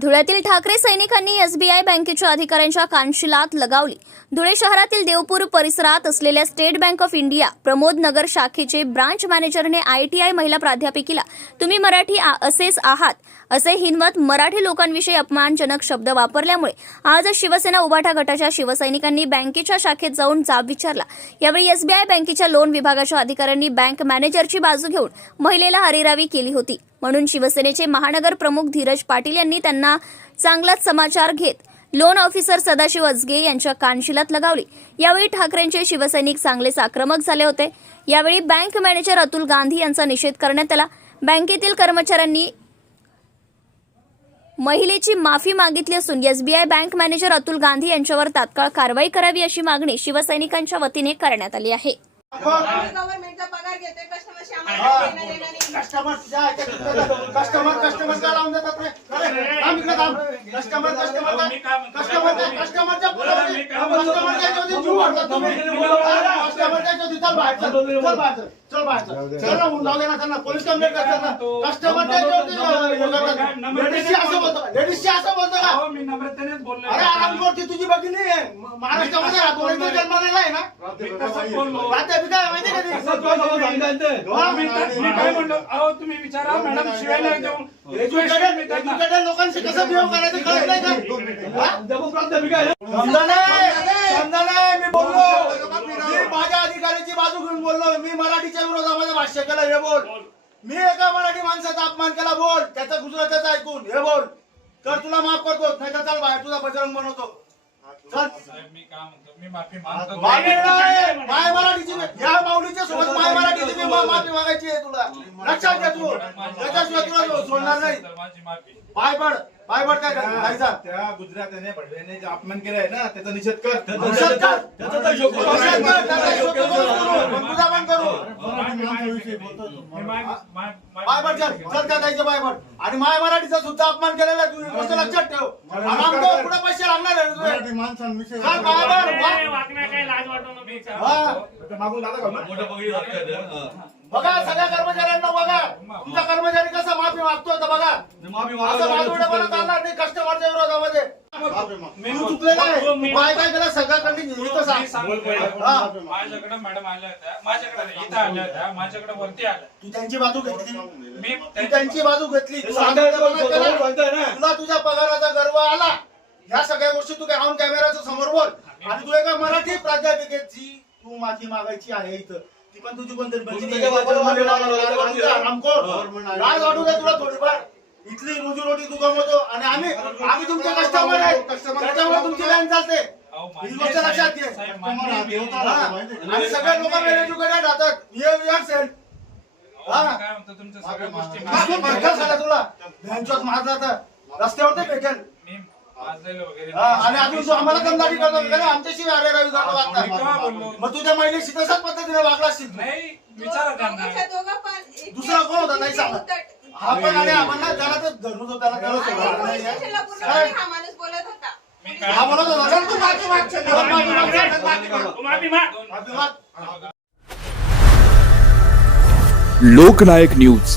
धुळ्यातील ठाकरे सैनिकांनी एसबीआय बँकेच्या अधिकाऱ्यांच्या कानशिलात लगावली. धुळे शहरातील देवपूर परिसरात असलेल्या State Bank of India Pramod Nagar शाखेचे ब्रांच मॅनेजरने आयटीआय महिला प्राध्यापिकेला तुम्ही मराठी असेच आहात. असे हिनवत मराठी लोकांविषयी अपमानजनक शब्द वापरल्यामुळे आज शिवसेना उबाठा गटाच्या शिवसैनिकांनी बँकेच्या शाखेत जाऊन जाब विचारला. यावेळी एसबीआय बँकेच्या लोन विभागाच्या अधिकाऱ्यांनी बँक मॅनेजरची बाजू घेऊन महिलेला हरेरावी केली होती. म्हणून शिवसेनेचे महानगर प्रमुख धीरज पाटील यांनी त्यांना चांगलाच समाचार घेत लोन ऑफिसर सदाशिव अजगे यांच्या कानशिलात लगावली. यावेळी ठाकरेंचे शिवसैनिक चांगलेच आक्रमक झाले होते. यावेळी बँक मॅनेजर अतुल गांधी यांचा निषेध करण्यात आला. बँकेतील कर्मचाऱ्यांनी महिलेची माफी मागितली असून SBI bank manager Atul Gandhi यांच्यावर तात्काळ कारवाई करावी अशी मागणी शिवसैनिकांच्या वतीने करण्यात आली आहे. कस्टमर चल बाहेर ना त्यांना पोलीस कंप्लेंट लेडीजशी असं बोलतो लेडीजशी असं बोलतो का? हो, मी नम्रतेनेच बोललो अरे तुझी आहे महाराष्ट्रामध्ये राहतो आणि तो जन्माला आहे ना? मी तसंच बोललो. प्राध्यापिका आहे माहिती आहे का ती? हो, मी तर- मी काय म्हणलो अहो तुम्ही विचारा मॅडम शिवाय नाही देऊन एज्युकेटेड एज्युकेटेड लोकांशी कसं बिहेव करायचं कळत नाही का? हा? समजा नाही समजा नाही मी बोललो. मी माझ्या अधिकाऱ्याची बाजू घेऊन बोललो. मी विरोधामध्ये भाष्य केलं हे बोल. मी एका मराठी माणसाचा अपमान केला बोल. त्याचं गुजरात्याचं ऐकून हे बोल. तर तुला माफ करतो. नाही तर चल बाहेर तुझा बजरंग बनवतो. चल. साहेब, मी काय म्हणतो? मी माफी मागतो. माफी नाही, माय मराठीची या माऊलीच्या सोबत माय मराठीची मी माफी मागायची आहे तुला. लक्षात घे तू त्याच्याशिवाय तुला सोडणार नाही. पाय पड पाय पड काय कर जायचा त्या गुजरातीने भडव्याने जे अपमान केलाय ना त्याचा निषेध कर. निषेध कर. निषेध कर. त्याचा हिशोब करू नको. पण तुझा पण करू चल चल पाय पड आणि माय मराठीचा सुद्धा अपमान केलेला आहे. तू ही गोष्ट लक्षात ठेव. आमचं पुढे पैसे लागणार आहे तुझे. माणसांविषयी चल काय हा. म्हणतो, मागून दादा का बघा सगळ्या कर्मचाऱ्यांना बघा. तुमचा कर्मचारी कसा माफी मागतोय तर बघा. असं माधुरडेपणा चालणार नाही कस्टमरच्या विरोधामध्ये. तू चुकलेला आहे. काय काय केलं? सगळ्याकडे सांग. हा. माझ्याकडे मॅडम आल्या होत्या. माझ्याकडे नाही, इथं आल्या होत्या. माझ्याकडे वरती आल्या. तू त्यांची बाजू घेतली. मी तू त्यांची बाजू घेतली. तू आनंदपणा केला. तुला तुझ्या पगाराचा गर्व आला. ह्या सगळ्या गोष्टी तू काय ऑन कॅमेराच्या समोर बोल. आणि तू एका मराठी प्राध्यापिकेची तू माफी मागायची आहे इथं. ती पण तुझी कोणतरी बहिणी आहे. रामखोर. लाज वाटू दे तुला थोडीफार. इथली रोजी रोटी तू कमवतो आणि आम्ही आम्ही तुमचे कस्टमर लाईन चालते. ही गोष्ट लक्षात घे. आणि लोक एज्युकेटेड राहतात. तुला. भेटेल. अजून तू आम्हाला दमदाटी करतो? आमच्याशी अरे रवी मग तुझ्या महिलेशी तशाच पद्धतीने वागला इतके- दुसरा कोण होता? नाही सांगा. हा पण आणि ना त्याला तर धरून होतो त्याला बोलत होता लोकनायक न्यूज.